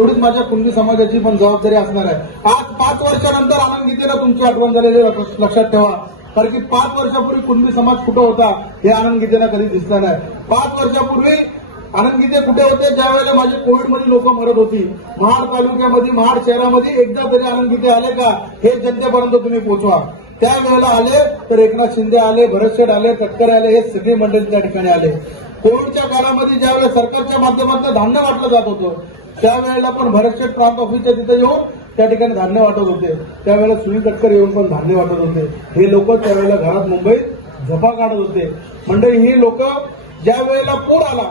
एवढीच माझ्या कुंडी समाजाची पण जबाबदारी असणार आहे. आज पाच वर्षानंतर आनंद गीतेला तुमची आठवण झालेली लक्षात ठेवा. कारण की पाच वर्षापूर्वी कुणबी समाज कुठं होता हे आनंद गीतेला कधी दिसलं नाही. पाच वर्षापूर्वी आनंद गीते कुठे होते ज्या वेळेला माझे कोविडमध्ये लोक मरत होती. महाड तालुक्यामध्ये महाड शहरामध्ये एकदा तरी आनंद गीते आले का हे जनतेपर्यंत तुम्ही पोहोचवा त्यावेळेला आले तर एकनाथ शिंदे आले भरत शेठ आले तटकरे आले हे सगळे मंडळी त्या ठिकाणी आले. कोविडच्या काळामध्ये ज्यावेळेला सरकारच्या माध्यमातून धान्य वाटलं जात होतं त्यावेळेला पण भरतशेठ प्रांत ऑफिसच्या तिथे येऊन त्या ठिकाणी धान्य वाटत होते. त्यावेळेला सुनील तटकर येऊन पण धान्य वाटत होते. हे लोक त्यावेळेला घरात मुंबईत झपा काढत होते. मंडळी ही लोक ज्या वेळेला पूर आला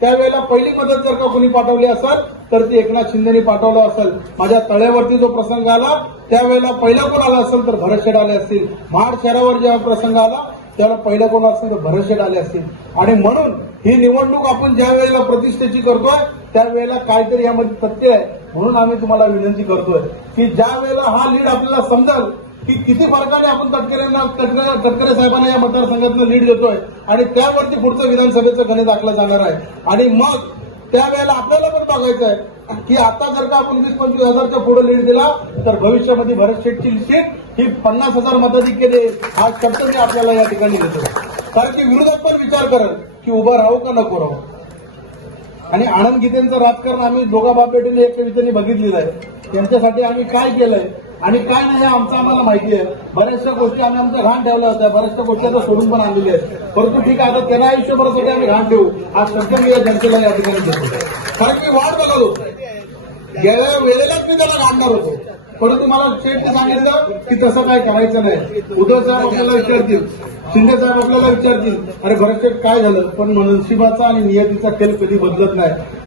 त्यावेळेला पहिली मदत जर का कोणी पाठवली असेल तर ती एकनाथ शिंदेनी पाठवलं असेल. माझ्या तळ्यावरती जो प्रसंग आला त्यावेळेला पहिला कोण आला असेल तर भरतशेठ आले असतील. महाड शहरावर जेव्हा प्रसंग आला त्यावेळेला पहिला कोण असेल तर भरतशेठ आले असतील. आणि म्हणून ही निवडणूक आपण ज्या वेळेला प्रतिष्ठेची करतोय त्यावेळेला काहीतरी यामध्ये तथ्य आहे म्हणून आम्ही तुम्हाला विनंती करतोय की ज्या वेळेला हा लीड आपल्याला समजेल की किती फरकाने आपण तटकरेंना तटकरे साहेबांना या मतदारसंघातनं लीड देतोय आणि त्यावरती पुढचं विधानसभेचं गणित आखलं जाणार आहे. आणि मग त्यावेळेला आपल्याला पण बघायचं आहे की आता जर का आपण वीस पंचवीस हजारच्या पुढे लीड दिला तर भविष्यामध्ये भरत शेठची सीट ही पन्नास हजार मताधिक्याने हा शब्द मी आपल्याला या ठिकाणी देतो कारण की विरोधात पण विचार करत की उभं राहू का नको राहू? आणि आनंद गीतेंचं राजकारण आम्ही दोघा बाप बेटीने एक कवितेने बघितलेलं आहे. त्यांच्यासाठी आम्ही काय केलंय आणि काय नाही हे आमचं आम्हाला माहिती आहे. बऱ्याचशा गोष्टी आम्ही आमचं घाण ठेवल्या होत्या बऱ्याचशा गोष्टी आता सोडून पण आणलेल्या आहेत. परंतु ठीक आहे आता त्यांना आयुष्यभरासाठी आम्ही घाण ठेवू. आज सध्या मी या जनतेला या ठिकाणी देतो कारण की वाढ बघत होतो गेल्या वेळेलाच मी त्याला काढणार होतो. परंतु मला शेठने सांगितलं की तसं काय करायचं नाही. उद्धव साहेब आपल्याला विचारतील शिंदे साहेब आपल्याला विचारतील अरे भरत काय झालं? पण नशिबाचा आणि नियतीचा खेळ कधी बदलत नाही.